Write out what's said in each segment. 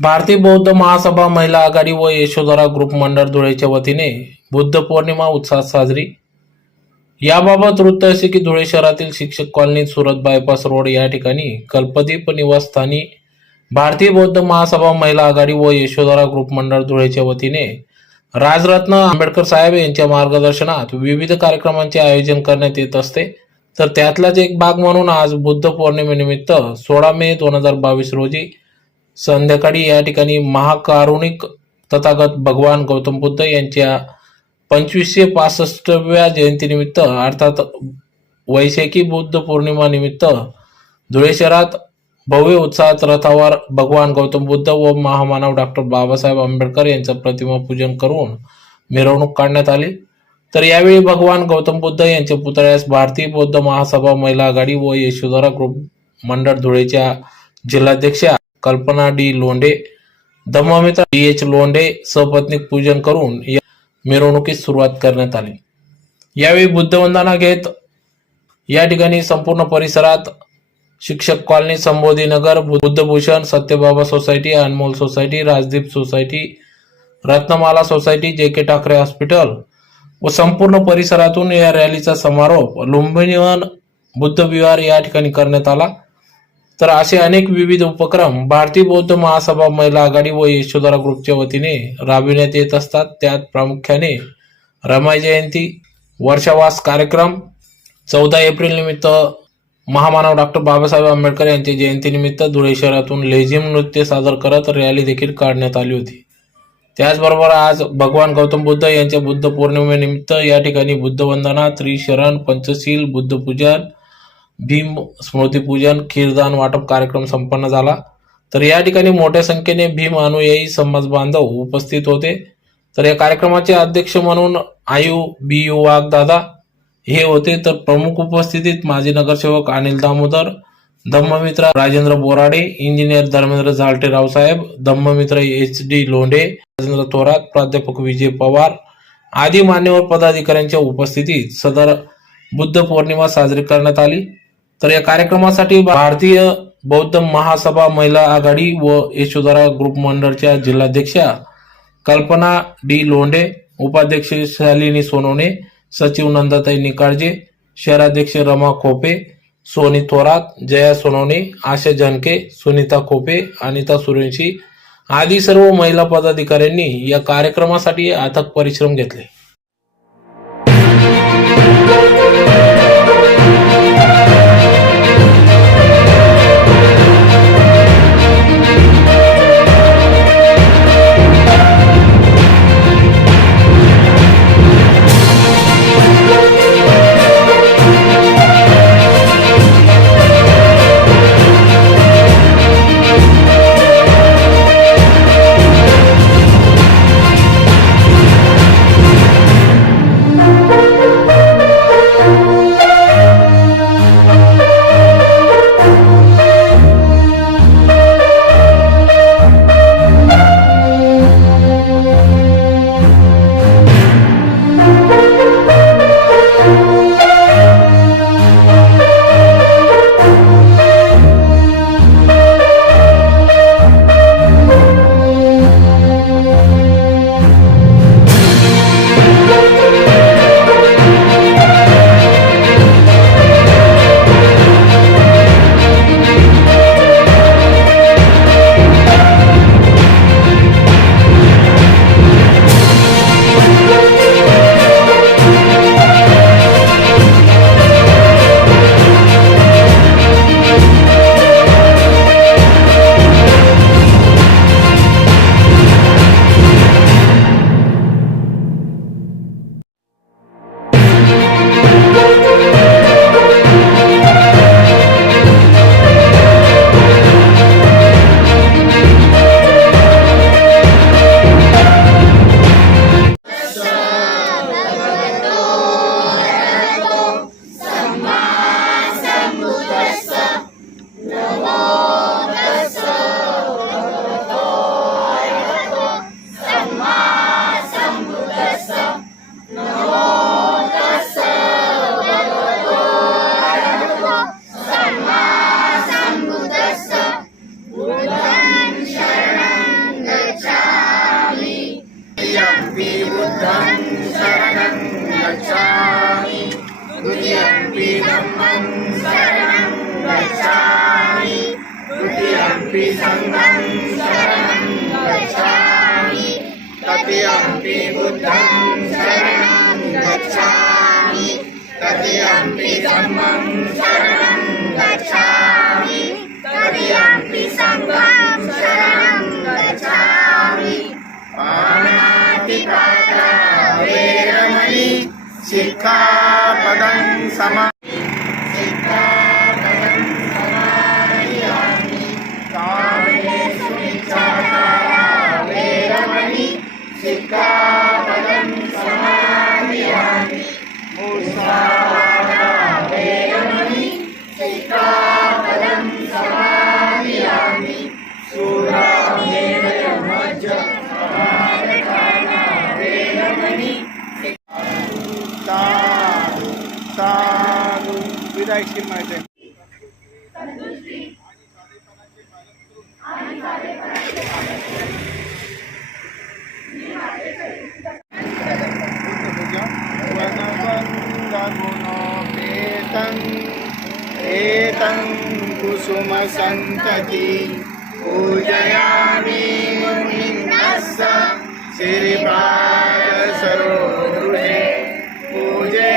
भारतीय बौद्ध महासभा महिला आघाडी व यशोधरा ग्रुप मंडळ धुळेच्या वतीने बुद्ध पौर्णिमा उत्साहात साजरी। याबाबत वृत्त असे की धुळे शहरातील शिक्षक कॉलनी सुरत बायपास रोड या ठिकाणी कल्पदीप निवासस्थानी भारतीय बौद्ध महासभा महिला आघाडी व यशोधरा ग्रुप मंडळ धुळेच्या वतीने राजरत्न आंबेडकर साहेब यांच्या मार्गदर्शनात विविध कार्यक्रमांचे आयोजन करण्यात येत असते। तर त्यातलाच एक भाग म्हणून आज बुद्ध पौर्णिमेनिमित्त 16 मे 2022 रोजी संध्याकाळी या ठिकाणी महाकारुणिक तथागत भगवान गौतम बुद्ध यांच्या 2565व्या जयंतीनिमित्त अर्थात वैशाखी बुद्ध पौर्णिमा निमित्त धुळे शहरात भव्य उत्साहात रथावर भगवान गौतम बुद्ध व महामानव डॉक्टर बाबासाहेब आंबेडकर यांचं प्रतिमा पूजन करून मिरवणूक काढण्यात आली। तर यावेळी भगवान गौतम बुद्ध यांच्या पुतळ्यास भारतीय बौद्ध महासभा महिला आघाडी व यशोधरा ग्रुप मंडळ धुळेच्या जिल्हाध्यक्षा कल्पना डी लोंढे, धम्ममित्र डी.एच. लोंढे सपत्नीक पूजन करून या मिरवणुकीस सुरुवात करण्यात आली। यावेळी बुद्धवंदना घेत या ठिकाणी संपूर्ण परिसरात Shikshak colony, Sambodhi Nagar, Buddhabhushan, Satyababa society, Anmol society, Rajdeep society, Ratnamala society, JK. Thackeray hospital व संपूर्ण परिसरातून या रॅलीचा समारोप लुंबिनीवन बुद्ध विहार या ठिकाणी करण्यात आला। तर असे अनेक विविध उपक्रम भारतीय बौद्ध महासभा महिला आघाडी व यशोधरा ग्रुपच्या वतीने राबविण्यात येत असतात। त्यात प्रामुख्याने रमाई जयंती, वर्षावास कार्यक्रम, 14 एप्रिल निमित्त महामानव डॉक्टर बाबासाहेब आंबेडकर यांच्या जयंतीनिमित्त धुळे शहरातून लेझिम नृत्य सादर करत रॅली देखील काढण्यात आली होती। त्याचबरोबर आज भगवान गौतम बुद्ध यांच्या बुद्ध पौर्णिमेनिमित्त या ठिकाणी बुद्धवंदना, त्रिशरण, पंचशील, बुद्धपूजन, भीम स्मृतिपूजन, खीरदान वाटप कार्यक्रम संपन्न झाला। तर या ठिकाणी मोठ्या संख्येने भीम अनुयायी समाज बांधव उपस्थित होते। तर या कार्यक्रमाचे अध्यक्ष म्हणून आयु बी.यू. वाघदादा हे होते। तर प्रमुख उपस्थितीत माजी नगरसेवक अनिल दामोदर, धम्ममित्र राजेंद्र बोराडे, इंजिनियर धर्मेंद्र झालटे रावसाहेब, धम्ममित्र एच.डी. लोंढे, राजेंद्र थोरात, प्राध्यापक विजय पवार आदी मान्यवर पदाधिकाऱ्यांच्या उपस्थितीत सदर बुद्ध पौर्णिमा साजरी करण्यात आली। तर या कार्यक्रमासाठी भारतीय बौद्ध महासभा महिला आघाडी व यशोधरा ग्रुप मंडळच्या जिल्हाध्यक्षा कल्पना डी लोंढे, उपाध्यक्ष शालिनी सोनवणे, सचिव नंदाताई निकाळजे, शहराध्यक्ष रमा खोपे, सोनी थोरात, जया सोनवणे, आशा जनके, सुनीता खोपे, अनिता सूर्यवंशी आदी सर्व महिला पदाधिकाऱ्यांनी या कार्यक्रमासाठी अथक परिश्रम घेतले। शरणं गच्छामि ततियम्पि बुद्धं शरणं गच्छामि ततियम्पि धम्मं शरणं गच्छामि ततियम्पि संघं शरणं गच्छामि पाणातिपाता वेरमणि सिक्खापदं समादियामि कामेषु मिच्छाचारा वेरमणि सिक्खापदं समादियामि मुसावादा वेरमणि सिक्खापदं समादियामि सूरामेरमज्जपादकाना वेरमणि साधु विदाय श्री माहिती एतं कुसुम संतति पूजयामि मुनिन्नस्स श्रीपाद सरोरुहे पूजे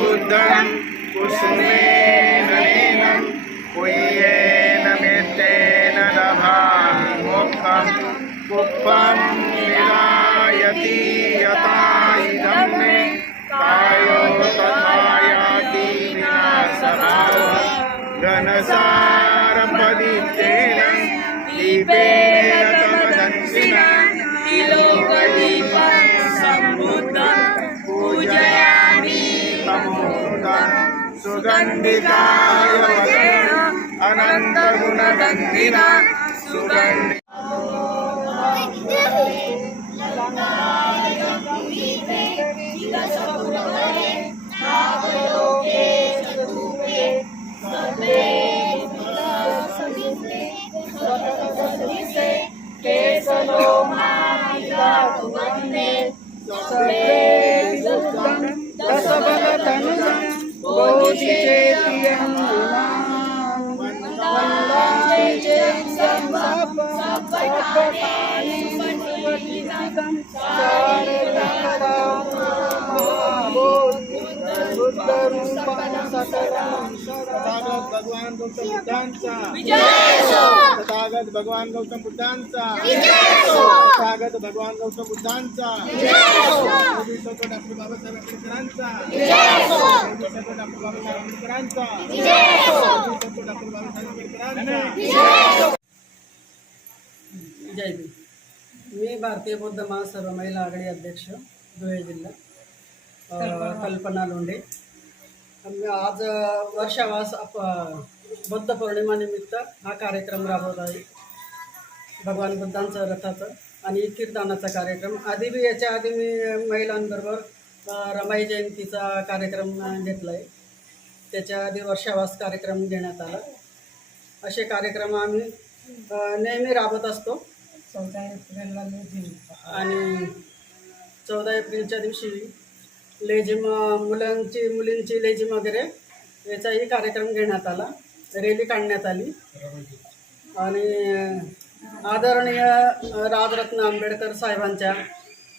बुद्धं कुसुमेन नयनं पुय्येन मेत्तेन दधामि मोक्षं कुप्पं विलायति यथा इदं मे कायो तथा याति विनाशभावः घनसारपदितेन दीपेन तमदंसिना तिलोकदीपं सम्बुद्धं पूजयामि तमोदं सुगन्धिकाय वदेन अनन्तगुणगन्धिना सुगन्धि भगवान गौतम बुद्धांचा तथागत भगवान गौतम बुद्धांचा तथागत भगवान गौतम बुद्धांचा डॉक्टर बाबासाहेब आंबेडकरांचा डॉक्टर बाबासाहेब आंबेडकरांचा डॉक्टर बाबासाहेब आंबेडकरांचा जय भीम. मी भारतीय बौद्ध महासभा महिला आघाडी अध्यक्ष धुळे जिल्हा कल्पना लोंढे. आज वर्षावास बुद्ध पौर्णिमा निमित्त हा कार्यक्रम राबवत आहे. भगवान बुद्धांचं रथाचं आणि कीर्तनाचा कार्यक्रम आधी बी याच्या आधी मी महिलांबरोबर रमाई जयंतीचा कार्यक्रम घेतला आहे. त्याच्या आधी वर्षावास कार्यक्रम घेण्यात आला. असे कार्यक्रम आम्ही नेहमी राबवत असतो. 14 एप्रिलला आणि 14 एप्रिलच्या दिवशी लेझिम मुलींची लेझिम वगैरे याचाही कार्यक्रम घेण्यात आला. रॅली काढण्यात आली आणि आदरणीय राजरत्न आंबेडकर साहेबांच्या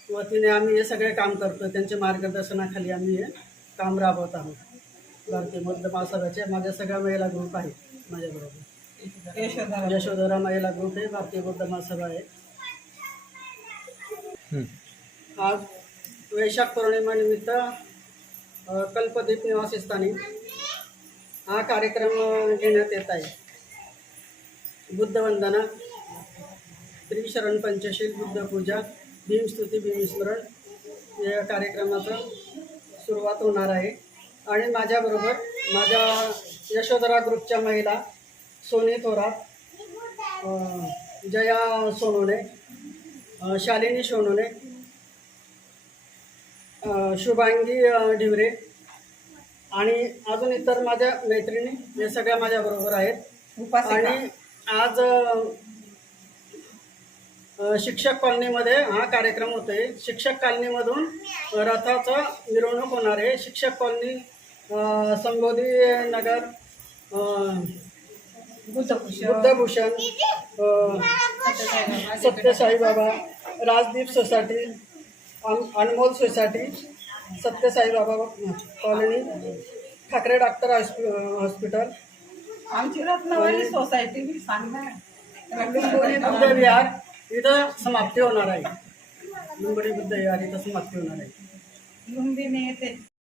वतीने आम्ही हे सगळे काम करतो. त्यांच्या मार्गदर्शनाखाली आम्ही हे काम राबवत आहोत. भारतीय बौद्ध महासभेचे माझ्या सगळ्या महिला ग्रुप आहेत माझ्याबरोबर. यशोधरा महिला ग्रुप आहे, भारतीय बौद्ध महासभा आहे. आज वैशाख पौर्णिमा निमित्त कल्पदीप निवासस्थानी हा कार्यक्रम घेण्यात येत आहे. बुद्धवंदना, त्रिशरण पंचशील, बुद्धपूजा, भीमस्तुती, भीमस्मरण या कार्यक्रमाचं सुरुवात होणार आहे. आणि माझ्याबरोबर माझ्या यशोधरा ग्रुपच्या महिला सोनी थोरात, जया सोनोने, शालिनी सोनोने, शुभांगी ढिवरे आणि अजून इतर माझ्या मैत्रिणी हे सगळ्या माझ्याबरोबर आहेत. आणि आज शिक्षक कॉलनीमध्ये हा कार्यक्रम होतो आहे. शिक्षक कॉलनीमधून रथाचं मिरवणूक होणार आहे. शिक्षक कॉलनी, संबोधी नगर, बुद्धभूषण, सत्यसाई बाबा, राजदीप सोसायटी, अनमोल सोसायटी, सत्यसाई बाबा कॉलनी, ठाकरे डॉक्टर हॉस्पिटल, आमची रत्नावली सोसायटी बी सांगणार लुंबोनी बुद्ध विहार इथं समाप्ती होणार आहे. लुंबोनी बुद्ध विहार इथं समाप्ती होणार आहे. लुंबीने येते.